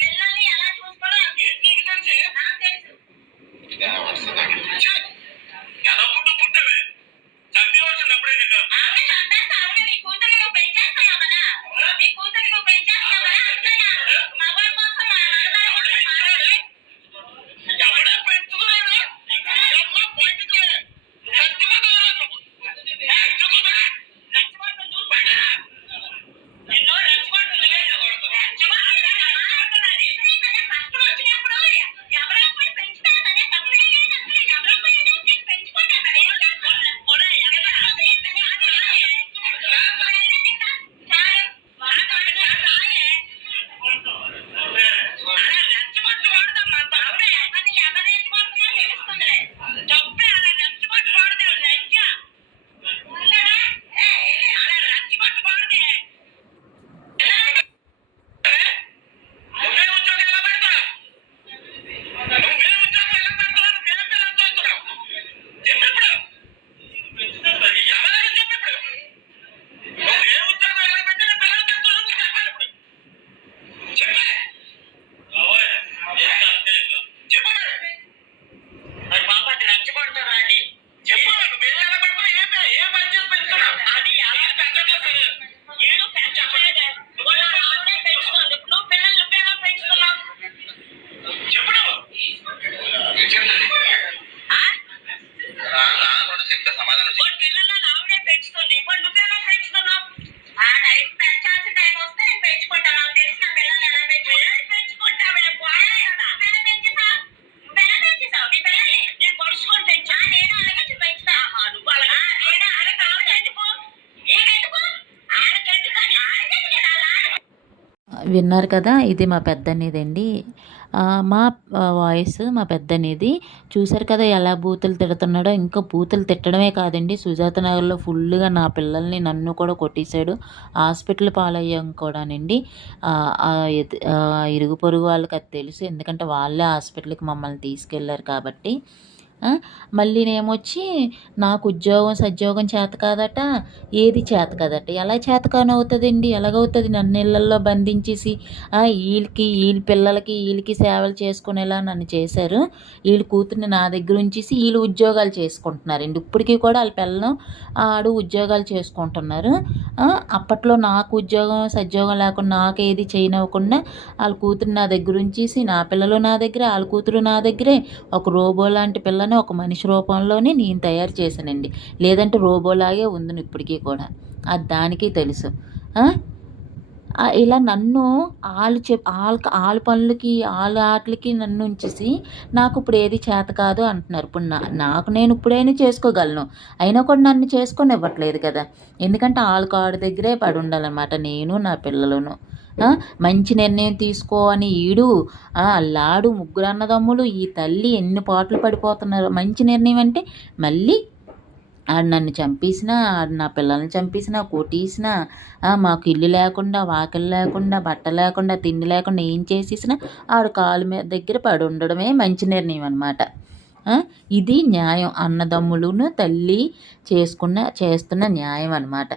పిల్లల్ని ఎలా ఏంటి నీకు తెలిసే? విన్నారు కదా ఇది మా పెద్దనేదండి. మా వాయిస్ మా పెద్దనిది. చూసారు కదా ఎలా బూతులు తిడుతున్నాడో ఇంకా బూతులు తిట్టడమే కాదండి. సుజాత నగర్లో ఫుల్గా నా పిల్లల్ని నన్ను కూడా కొట్టేశాడు. హాస్పిటల్ పాలయ్యాం కూడానండి. ఇరుగు పొరుగు వాళ్ళకి అది తెలుసు. ఎందుకంటే వాళ్ళే హాస్పిటల్కి మమ్మల్ని తీసుకెళ్ళారు కాబట్టి. మళ్ళీ నేమొచ్చి నాకు ఉద్యోగం సద్యోగం చేత కాదట ఏది చేత కాదట? ఎలా చేతకాని అవుతుందండి ఎలాగవుతుంది? నన్ను ఇళ్ళల్లో బంధించేసి వీళ్ళకి వీళ్ళ పిల్లలకి వీళ్ళకి సేవలు చేసుకునేలా నన్ను చేశారు. వీళ్ళు కూతుర్ని నా దగ్గర ఉంచేసి వీళ్ళు ఉద్యోగాలు చేసుకుంటున్నారండి. ఇప్పటికీ కూడా వాళ్ళ పిల్లలు ఆడు ఉద్యోగాలు చేసుకుంటున్నారు. అప్పట్లో నాకు ఉద్యోగం సద్యోగం లేకుండా నాకు ఏది చేయనివ్వకుండా వాళ్ళ కూతురు నా దగ్గర ఉంచేసి నా పిల్లలు నా దగ్గరే వాళ్ళ కూతురు నా దగ్గరే ఒక రోబో లాంటి పిల్లని ఒక మనిషి రూపంలోనే నేను తయారు చేశానండి. లేదంటే రోబోలాగే ఉంది ఇప్పటికీ కూడా. అది దానికి తెలుసు. ఇలా నన్ను వాళ్ళు చెప్ వాళ్ళ ఆలు పనులకి ఆలు ఆటలకి నన్ను ఉంచేసి నాకు ఇప్పుడు ఏది చేత కాదు అంటున్నారు. ఇప్పుడు నా నాకు నేను ఇప్పుడైనా చేసుకోగలను. అయినా కూడా నన్ను చేసుకొని ఇవ్వట్లేదు కదా. ఎందుకంటే ఆలు కాడు దగ్గరే పడి ఉండాలన్నమాట. నేను నా పిల్లలను. మంచి నిర్ణయం తీసుకో అని ఈడు లాడు అల్లాడు ముగ్గురు అన్నదమ్ములు ఈ తల్లి ఎన్ని పాటలు పడిపోతున్నారు? మంచి నిర్ణయం అంటే మళ్ళీ ఆడు నన్ను చంపేసినా ఆడు నా పిల్లల్ని చంపేసినా కొట్టేసినా మాకు ఇల్లు లేకుండా వాకిలు లేకుండా బట్ట లేకుండా తిండి లేకుండా ఏం చేసేసినా ఆడు కాలు మీద దగ్గర పడి ఉండడమే మంచి నిర్ణయం అనమాట ఇది న్యాయం. అన్నదమ్ములను తల్లి చేసుకున్న చేస్తున్న న్యాయం అనమాట